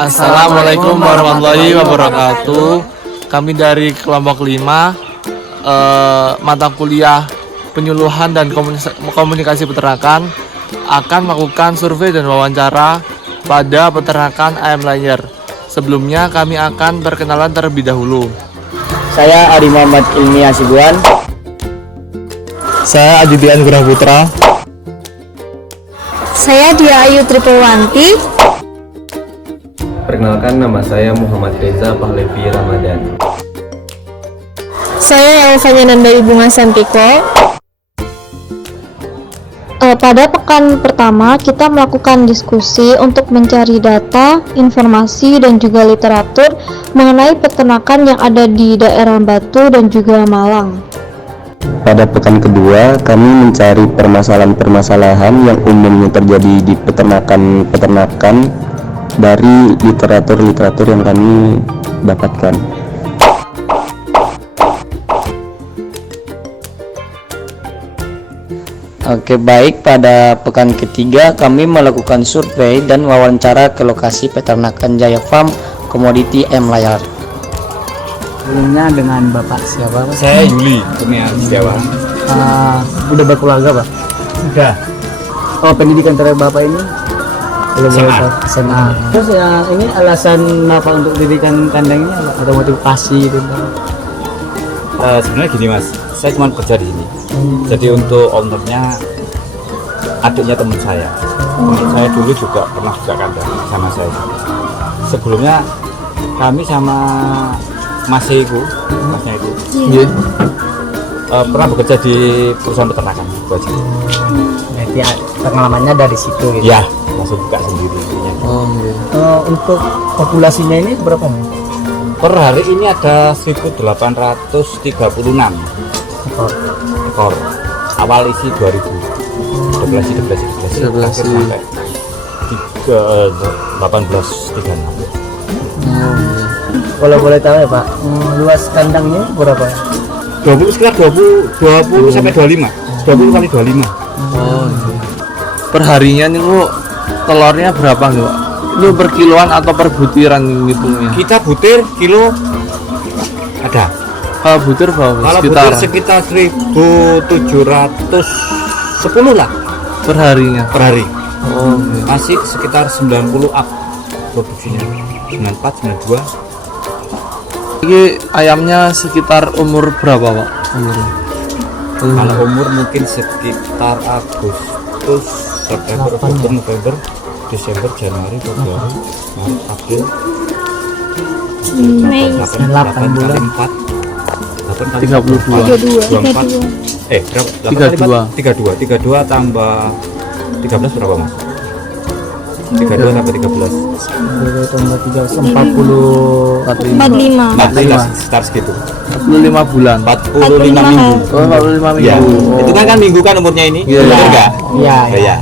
Assalamualaikum warahmatullahi wabarakatuh. Kami dari kelompok 5 mata kuliah penyuluhan dan komunikasi peternakan akan melakukan survei dan wawancara pada peternakan ayam layer. Sebelumnya kami akan perkenalan terlebih dahulu. Saya Adi Muhammad Ilmi Hasibuan. Saya Ajudian Gerah Putra. Saya Dia Ayu Tripowanti. Perkenalkan, nama saya Muhammad Reza Pahlevi Ramadan. Saya Elvanya Nandari Bunga Santiko. Pada pekan pertama kita melakukan diskusi untuk mencari data, informasi, dan juga literatur mengenai peternakan yang ada di daerah Batu dan juga Malang. Pada pekan kedua, kami mencari permasalahan-permasalahan yang umumnya terjadi di peternakan dari literatur yang kami dapatkan. Oke, baik, pada pekan ketiga kami melakukan survei dan wawancara ke lokasi peternakan Jaya Farm Komoditi Ayam Layar. Sebelumnya dengan Bapak siapa? Saya Yuli Kurnia Setiawan. Udah berkeluarga Pak? Udah. Oh, pendidikan terakhir Bapak ini? Belum SMA. SMA. Terus ini alasan Bapak untuk dirikan kandang ini apa? Atau motivasi itu? Sebenarnya gini Mas, saya cuma kerja di sini. Jadi untuk ownernya adiknya teman saya. Saya dulu juga pernah buka kandang sama saya. Sebelumnya kami sama masnya itu pernah bekerja di perusahaan peternakan. Berarti pengalamannya dari situ gitu? Ya, langsung buka sendiri. Untuk populasinya ini berapa nih? Per hari ini ada 1836 ekor. Awal isi 2000. Deplasi sampai 1836. Kalau boleh tahu ya Pak, luas kandangnya berapa? 20 sekitar 20 sampai 25. 20 kali 25. Oh, iya. Perharinya nih Bu, telurnya berapa nih Pak? Ini per kiloan atau per butiran gitu ya? Kita butir kilo ada. Kalau butir berapa? Kalau butir sekitar 1710 lah perharinya. per hari. Oh, iya. Masih sekitar 90 up produksinya. 94, 92. Ini ayamnya sekitar umur berapa Pak? Umurnya? Kalau umur mungkin sekitar Agustus, September, Oktober, November, Desember, Januari, Februari, Maret, April, Mei 8 kali 4, 8 kali 32. 24. Berapa? 32 tambah 13 berapa Mas? 32 tambah 13. 45. 45 sekitar segitu. 45 bulan. 45 minggu. Oh, 45 minggu. Ya. Oh. Itu kan minggu kan umurnya ini? Iya. Benar enggak? Iya. Ya.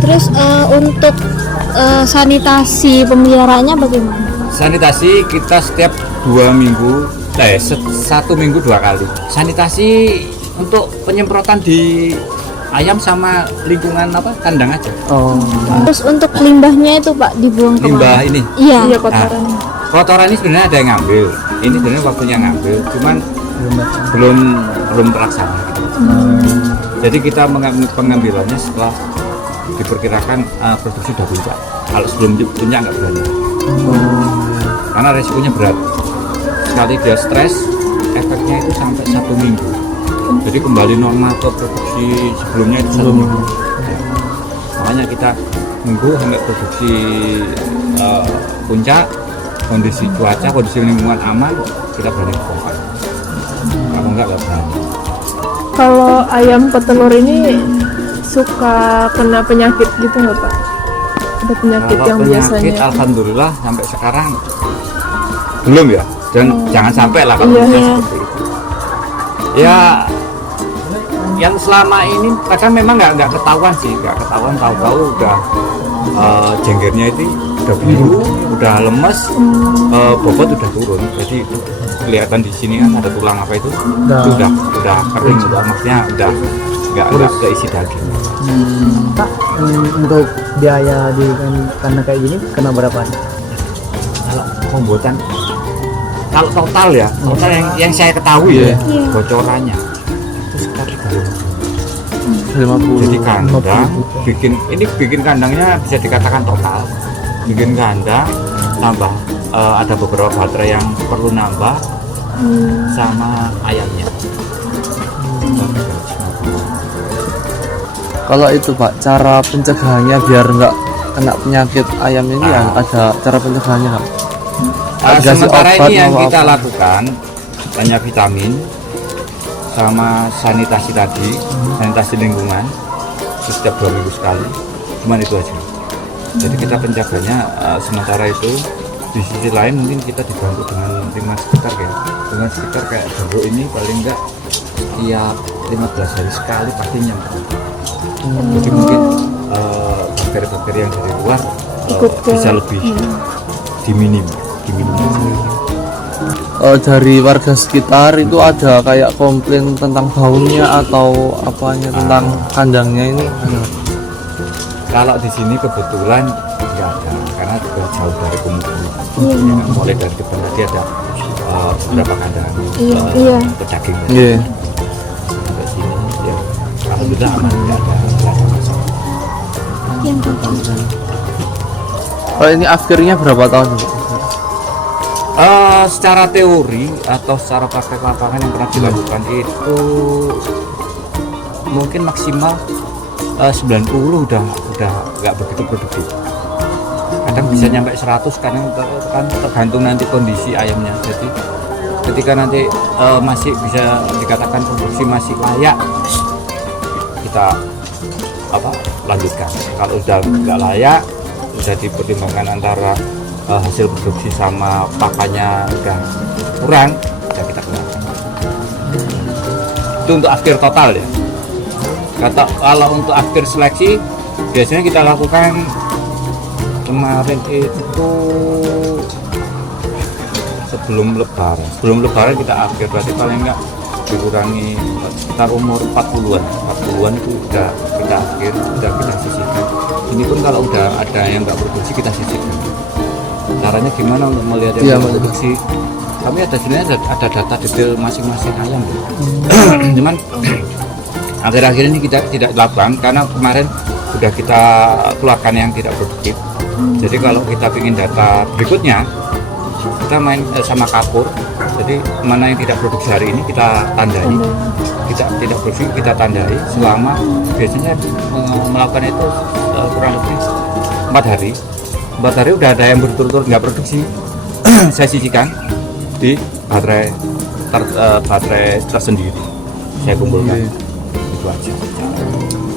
Terus untuk sanitasi pemeliharaannya bagaimana? Sanitasi kita setiap 2 minggu, 1 minggu 2 kali. Sanitasi untuk penyemprotan di ayam sama lingkungan kandang aja. Oh. Terus untuk limbahnya itu Pak dibuang kemana? Limbah ini. Iya, kotoran. Kotoran ini sebenarnya ada yang ngambil. Ini sebenarnya waktunya ngambil, cuman belum terlaksana. Gitu. Jadi kita pengambilannya setelah diperkirakan produksi sudah puncak. Kalau sebelum puncak nggak berani. Karena resikonya berat. Sekali dia stres, efeknya itu sampai 1 minggu. Jadi kembali normal ke produksi sebelumnya itu 1 minggu. Makanya kita nunggu sampai produksi puncak, kondisi cuaca, kondisi lingkungan aman, kita berani bongkar. Kalau nggak berani. Kalau ayam petelur ini suka kena penyakit gitu nggak Pak? Ada penyakit Kalau yang penyakit, biasanya? alhamdulillah sampai sekarang belum ya. Dan jangan sampai lah kalau bisa seperti itu. Ya, yang selama ini kadang memang nggak ketahuan sih, tahu-tahu udah jenggernya itu udah biru, udah lemes, bobot udah turun. Jadi itu kelihatan di sini kan ada tulang apa itu udah kering, maksudnya udah nggak keisi daging. Pak, untuk biaya di kandang kayak gini kena berapa? Kalau pembuatan, kalau total ya, total yang saya ketahui ya, bocorannya itu sekitar 50. Jadi kandang bikin kandangnya bisa dikatakan total. Bikin kandang tambah ada beberapa baterai yang perlu nambah sama ayamnya. Kalau itu Pak, cara pencegahannya biar nggak kena penyakit ayam ini ya ada cara pencegahannya nggak? Kasih Sementara obat ini yang atau kita apa? lakukan banyak vitamin sama sanitasi tadi, sanitasi lingkungan setiap 2 minggu sekali. Cuman itu aja. Jadi kita penjaganya sementara itu. Di sisi lain mungkin kita dibantu dengan lingkungan sekitar kayak Doro ini paling enggak tiap 15 hari sekali pasti nyampe. Jadi mungkin bakteri-bakteri yang dari luar bisa lebih diminim. Dari warga sekitar itu ada kayak komplain tentang baunya atau apanya tentang kandangnya ini? Kalau di sini kebetulan nggak ada karena juga jauh dari pemukiman. Mulai dari depan tadi ada beberapa kandang pedaging. Iya. Sampai sini ya alhamdulillah aman, nggak ada masalah. Kalau ini akhirnya berapa tahun? Secara teori atau secara praktek lapangan yang pernah dilakukan itu mungkin maksimal 90 udah nggak begitu produktif. Kadang bisa nyampe 100, kadang kan tergantung nanti kondisi ayamnya. Jadi ketika nanti masih bisa dikatakan produksi masih layak, kita lanjutkan. Kalau udah nggak layak, udah dipertimbangkan antara hasil produksi sama pakannya udah kurang, ya kita keluarkan. Itu untuk akhir total ya. Kalau untuk akhir seleksi biasanya kita lakukan kemarin itu sebelum lebaran kita akhir, berarti paling enggak dikurangi sekitar umur 40-an itu udah kita akhir, udah kita sisihkan. Ini pun kalau udah ada yang nggak produksi kita sisihkan. Caranya gimana untuk melihat yang nggak produksi? Kami sebenarnya ada data detail masing-masing ayam. Cuman akhir-akhir ini kita tidak lakukan karena kemarin sudah kita keluarkan yang tidak produktif. Jadi kalau kita ingin data berikutnya, kita main sama kapur. Jadi mana yang tidak produksi hari ini kita tandai, tidak produksi kita tandai selama biasanya melakukan itu kurang lebih 4 hari. 4 hari udah ada yang berturut-turut nggak produksi. Saya sisihkan di baterai tersendiri. Saya kumpulkan. Itu aja.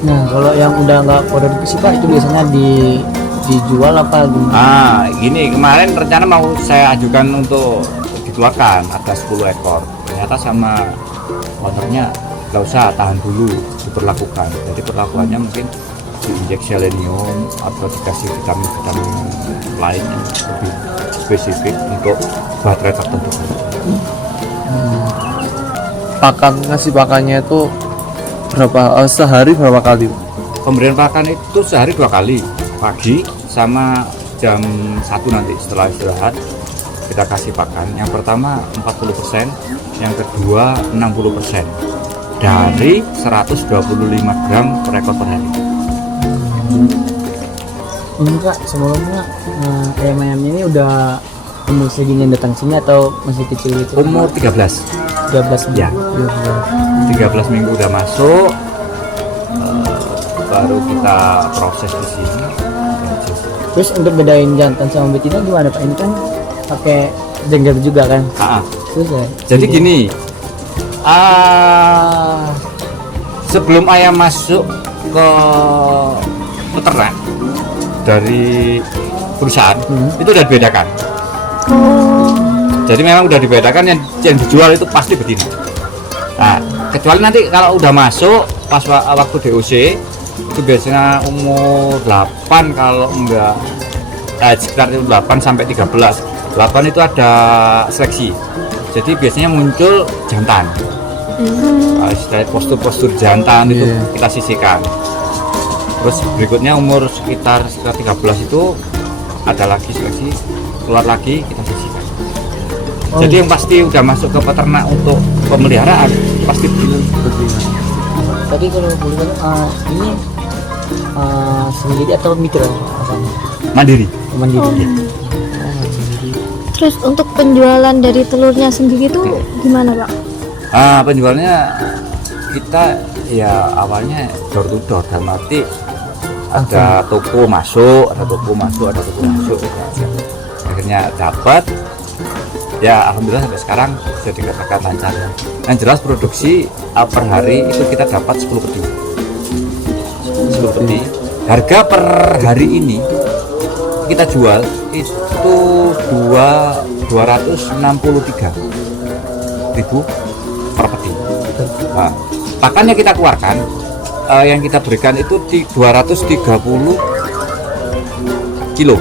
Nah, kalau yang udah nggak produksi Pak, itu biasanya dijual apa? Gini, kemarin rencana mau saya ajukan untuk dikeluarkan, ada 10 ekor. Ternyata sama ownernya nggak usah, tahan dulu, diperlakukan. Jadi perlakuannya mungkin diinjek selenium atau dikasih vitamin-vitamin lain yang lebih spesifik untuk baterai tertentu. Ngasih pakannya itu berapa sehari berapa kali? Pemberian pakan itu sehari 2 kali, pagi sama jam 1 nanti setelah istirahat kita kasih pakan. Yang pertama 40%, yang kedua 60% dari 125 gram per ekor per hari. Ini Kak, sebelumnya ayam-ayamnya ini udah umur segini yang datang sini atau masih kecil itu? Umur 13 13 ya, 13 minggu udah masuk, baru kita proses di sini. Terus untuk bedain jantan sama betina gimana Pak? Ini kan pakai jengger juga kan? Terus ya? Jadi gini, sebelum ayam masuk ke peternak dari perusahaan itu udah dibedakan. Jadi memang udah dibedakan yang dijual itu pasti betina. Nah, kecuali nanti kalau udah masuk pas waktu DOC itu biasanya umur 8 kalau enggak sekitar 8 sampai 13. 8 itu ada seleksi. Jadi biasanya muncul jantan. Istilahnya postur-postur jantan itu kita sisihkan. Terus berikutnya umur sekitar 13 itu ada lagi seleksi, keluar lagi kita sisihkan. Jadi yang pasti udah masuk ke peternak untuk pemeliharaan pasti begitu. Tadi kalau boleh tahu, ini sendiri atau mitra? Mandiri. Mandiri. Terus untuk penjualan dari telurnya sendiri itu gimana Pak? Penjualnya kita ya awalnya door to door, dalam arti ada toko masuk, ada toko masuk, ada toko masuk. Akhirnya dapat, ya alhamdulillah sampai sekarang bisa dikatakan lancar. Yang jelas produksi per hari itu kita dapat 10 peti. 10 peti. Harga per hari ini kita jual itu 263.000 per peti. Nah, pakannya kita keluarkan, yang kita berikan itu 230 kilo.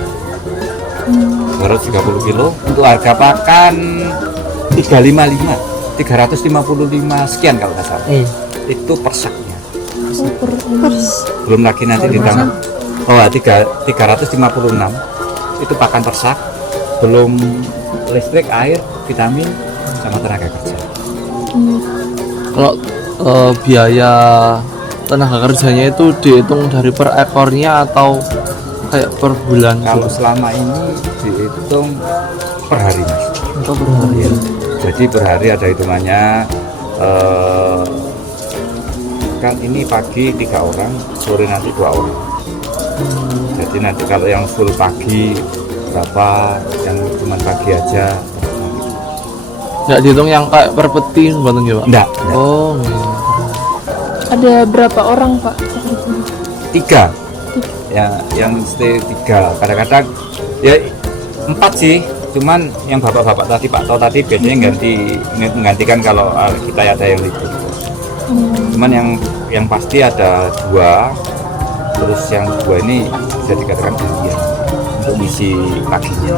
230 kilo untuk harga pakan 355 sekian kalau nggak salah. Itu per saknya. Belum lagi nanti ditambah 356 itu pakan per sak, belum listrik, air, vitamin sama tenaga kerja. Kalau biaya tenaga kerjanya itu dihitung dari per ekornya atau kayak per bulan? Kalau selama ini dihitung per hari, Mas. Atau per hari? Ya. Jadi per hari ada hitungannya. Kan ini pagi 3 orang, sore nanti 2 orang. Jadi nanti kalau yang full pagi berapa, yang cuma pagi aja. Nggak dihitung yang kayak per peti buatan ya Pak? Enggak. Oh, Ada berapa orang Pak? 3. Ya, yang stay 3. Kadang-kadang ya 4 sih. Cuman yang bapak-bapak tadi, Pak Tau tadi biasanya menggantikan kalau kita ada yang libur. Cuman yang pasti ada 2. Terus yang 2 ini bisa dikatakan gantian untuk ngisi paginya,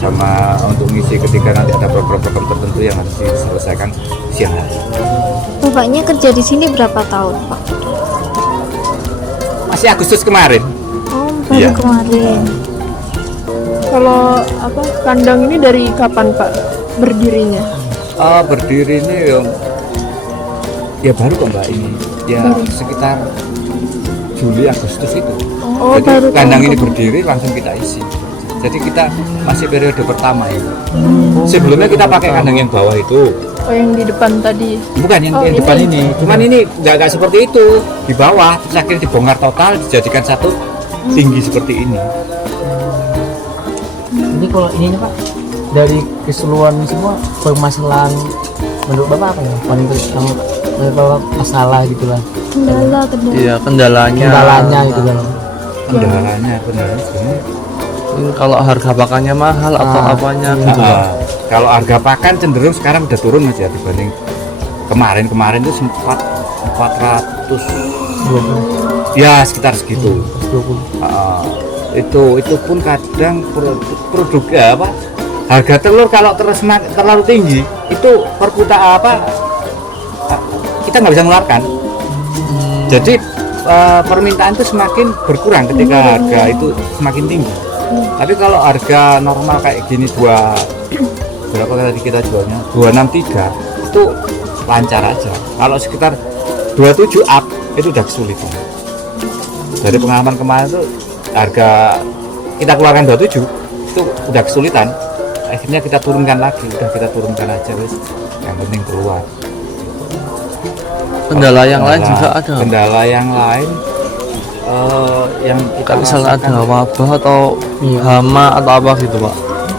sama untuk ngisi ketika nanti ada program-program tertentu yang harus diselesaikan siang hari. Bapaknya kerja di sini berapa tahun Pak? Masih Agustus kemarin. Oh, baru Iya. kemarin. Kalau kandang ini dari kapan Pak berdirinya? Berdiri ini ya baru kok Mbak, ini ya sekitar Juli Agustus itu. Oh, Jadi baru kandang tahun ini berdiri langsung kita isi. Jadi kita masih periode pertama ini. Sebelumnya kita pakai kandang yang bawah itu. Oh, yang di depan tadi. Bukan yang depan ini. Cuman ini nggak seperti itu. Di bawah terus akhirnya dibongkar total, dijadikan satu tinggi seperti ini. Jadi kalau ininya Pak, dari keseluruhan semua permasalahan menurut Bapak apa ya? Paling pertama menurut Bapak masalah gitu lah. Kendala. iya kendalanya Gitu kan. Kendalanya sebenarnya. Ini kalau harga pakannya mahal atau apanya gitu Pak? Kalau harga pakan cenderung sekarang udah turun Mas ya, dibanding kemarin itu sempat 400 ya sekitar segitu. 20. Itu pun kadang produk harga telur kalau terlalu tinggi itu kita nggak bisa mengeluarkan. Jadi permintaan itu semakin berkurang ketika harga itu semakin tinggi. Tapi kalau harga normal kayak gini berapa tadi kita jualnya 263 itu lancar aja. Kalau sekitar 27 up itu udah kesulitan. Dari pengalaman kemarin tuh harga kita keluarkan 27 itu udah kesulitan. Akhirnya kita turunkan lagi, kita turunkan aja wis. Yang penting keluar. Kendala yang lain juga ada. Kendala yang lain yang kita Misalnya rasakan, ada wabah atau hama atau apa gitu Pak?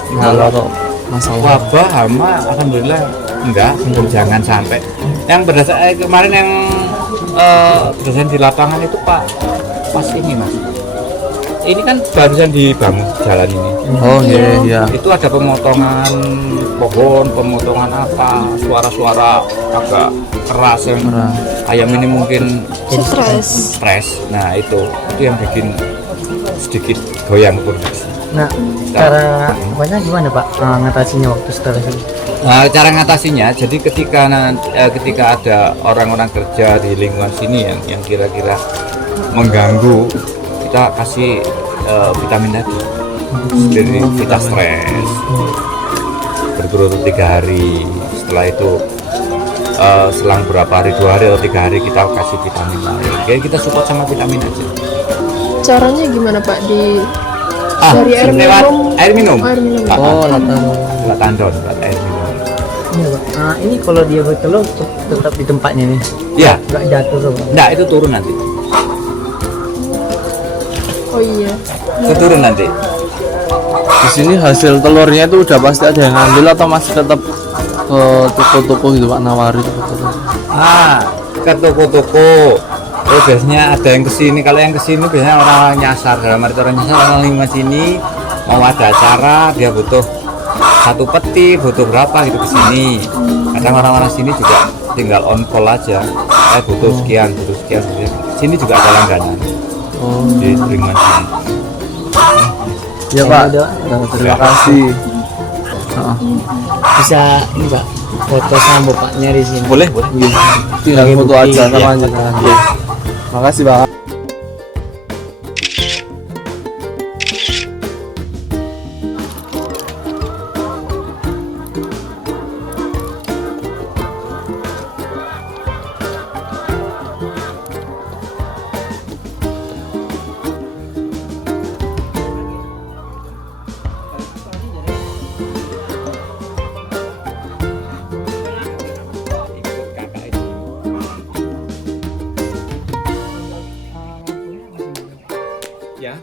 Kendala atau masalah? wabah, hama, alhamdulillah enggak, jangan sampai. Yang berdasarkan kemarin yang berdasarkan di lapangan itu Pak, pas ini Mas. Ini kan barusan dibangun jalan ini. Oh iya. Itu ada pemotongan pohon, pemotongan apa, suara-suara agak keras yang ayam ini mungkin stres. Nah itu yang bikin sedikit goyang produksi. Nah, cara apanya gimana Pak ngatasinya waktu setelah itu? Nah, cara ngatasinya, jadi ketika ada orang-orang kerja di lingkungan sini yang kira-kira mengganggu, kita kasih vitamin tadi, jadi kita stres berturut-turut 3 hari. Setelah itu selang berapa hari, 2 hari atau 3 hari kita kasih vitamin lain. Jadi kita support sama vitamin aja. Caranya gimana Pak? Dari lewat air minum. Oh, lewat tandon, lewat air minum. Iya, Pak. Nah, ini kalau dia bertelur tetap di tempatnya nih. Ya, Nggak jatuh tuh, Pak. enggak, itu turun nanti. Oh iya. Itu turun nanti. Di sini hasil telurnya itu udah pasti ada yang ngambil atau masih tetap ke toko-toko gitu Pak, nawari toko-toko? Ke toko-toko. Oh, biasanya ada yang kesini. Kalau yang kesini biasanya orang-orang nyasar. Dalam arti orang nyasar, orang lingkungan sini mau ada acara, dia butuh 1 peti, butuh berapa gitu kesini. Kadang orang-orang sini juga tinggal on call aja. Saya butuh sekian. Sini juga ada langganan. Di lingkungan sini. Ya Pak, terima kasih. Bisa ini, Pak, foto sama bapaknya di sini. Boleh. Tinggal Sebagai foto bukti, aja ya. sama aja. Makasih Pak. Ya.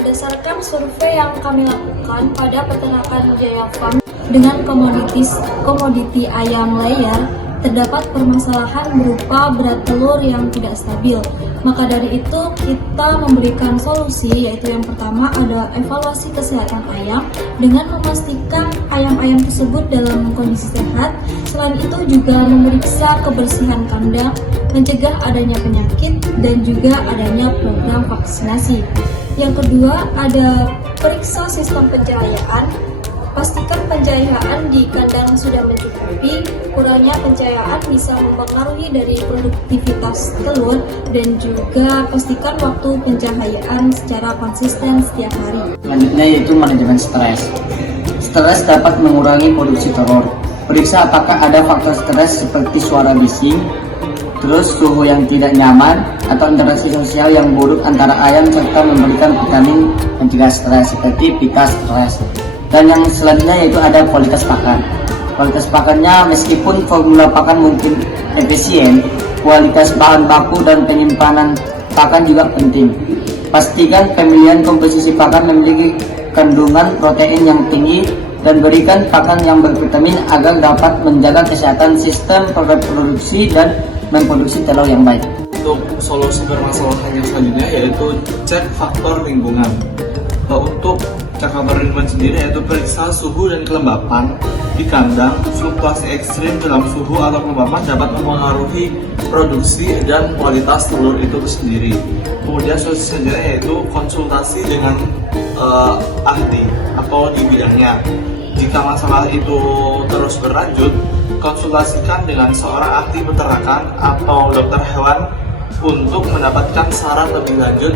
Berdasarkan survei yang kami lakukan pada peternakan Jaya Farm dengan komoditi ayam layer, terdapat permasalahan berupa berat telur yang tidak stabil. Maka dari itu kita memberikan solusi, yaitu yang pertama ada evaluasi kesehatan ayam dengan memastikan ayam-ayam tersebut dalam kondisi sehat. Selain itu juga memeriksa kebersihan kandang, mencegah adanya penyakit dan juga adanya program vaksinasi. Yang kedua ada periksa sistem pencahayaan. Pastikan pencahayaan di kandang sudah mencukupi. Kurangnya pencahayaan bisa mempengaruhi dari produktivitas telur, dan juga pastikan waktu pencahayaan secara konsisten setiap hari. Selanjutnya yaitu manajemen stres. Stres dapat mengurangi produksi telur. Periksa apakah ada faktor stres seperti suara bising, terus suhu yang tidak nyaman, atau interaksi sosial yang buruk antara ayam, serta memberikan vitamin pencegah stres seperti Vita Stres. Dan yang selanjutnya yaitu ada kualitas pakan. Kualitas pakannya, meskipun formula pakan mungkin efisien, kualitas bahan baku dan penyimpanan pakan juga penting. Pastikan pemilihan komposisi pakan memiliki kandungan protein yang tinggi dan berikan pakan yang bervitamin agar dapat menjaga kesehatan sistem reproduksi dan memproduksi telur yang baik. Untuk solusi permasalahan yang selanjutnya yaitu cek faktor lingkungan. Untuk cek faktor lingkungan sendiri yaitu periksa suhu dan kelembapan di kandang. Fluktuasi ekstrim dalam suhu atau kelembapan dapat mempengaruhi produksi dan kualitas telur itu sendiri. Kemudian solusi selanjutnya yaitu konsultasi dengan ahli atau di bidangnya. Jika masalah itu terus berlanjut, konsultasikan dengan seorang ahli peternakan atau dokter hewan untuk mendapatkan saran lebih lanjut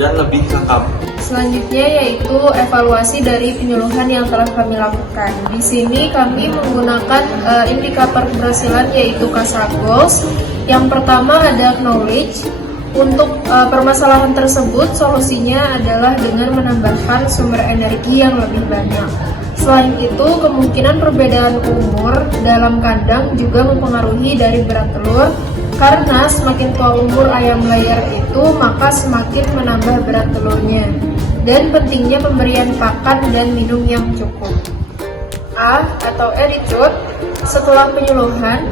dan lebih lengkap. Selanjutnya yaitu evaluasi dari penyuluhan yang telah kami lakukan. Di sini kami menggunakan indikator keberhasilan yaitu CASA Goals. Yang pertama ada knowledge. Untuk permasalahan tersebut solusinya adalah dengan menambahkan sumber energi yang lebih banyak. Selain itu, kemungkinan perbedaan umur dalam kandang juga mempengaruhi dari berat telur, karena semakin tua umur ayam layer itu, maka semakin menambah berat telurnya. Dan pentingnya pemberian pakan dan minum yang cukup. A atau attitude, setelah penyuluhan,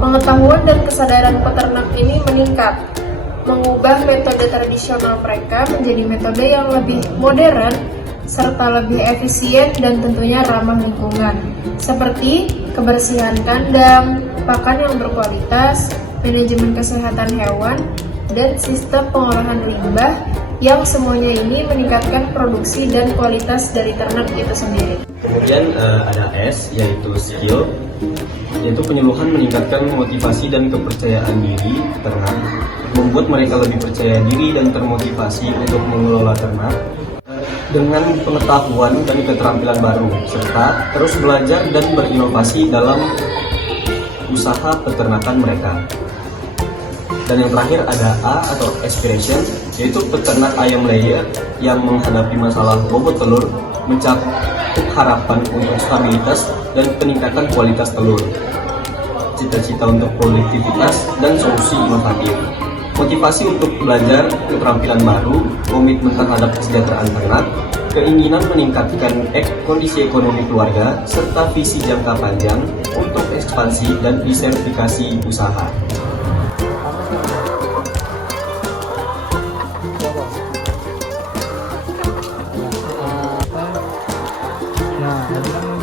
pengetahuan dan kesadaran peternak ini meningkat, mengubah metode tradisional mereka menjadi metode yang lebih modern serta lebih efisien dan tentunya ramah lingkungan, seperti kebersihan kandang, pakan yang berkualitas, manajemen kesehatan hewan, dan sistem pengolahan limbah yang semuanya ini meningkatkan produksi dan kualitas dari ternak itu sendiri. Kemudian ada S, yaitu skill, yaitu penyuluhan meningkatkan motivasi dan kepercayaan diri ternak, membuat mereka lebih percaya diri dan termotivasi untuk mengelola ternak dengan pengetahuan dan keterampilan baru, serta terus belajar dan berinovasi dalam usaha peternakan mereka. Dan yang terakhir ada A atau aspiration, yaitu peternak ayam layer yang menghadapi masalah bobot telur, mencakup harapan untuk stabilitas dan peningkatan kualitas telur, cita-cita untuk produktivitas dan solusi inovatif, motivasi untuk belajar keterampilan baru, komitmen terhadap kesejahteraan ternak, keinginan meningkatkan kondisi ekonomi keluarga, serta visi jangka panjang untuk ekspansi dan diversifikasi usaha. Nah, tadi kan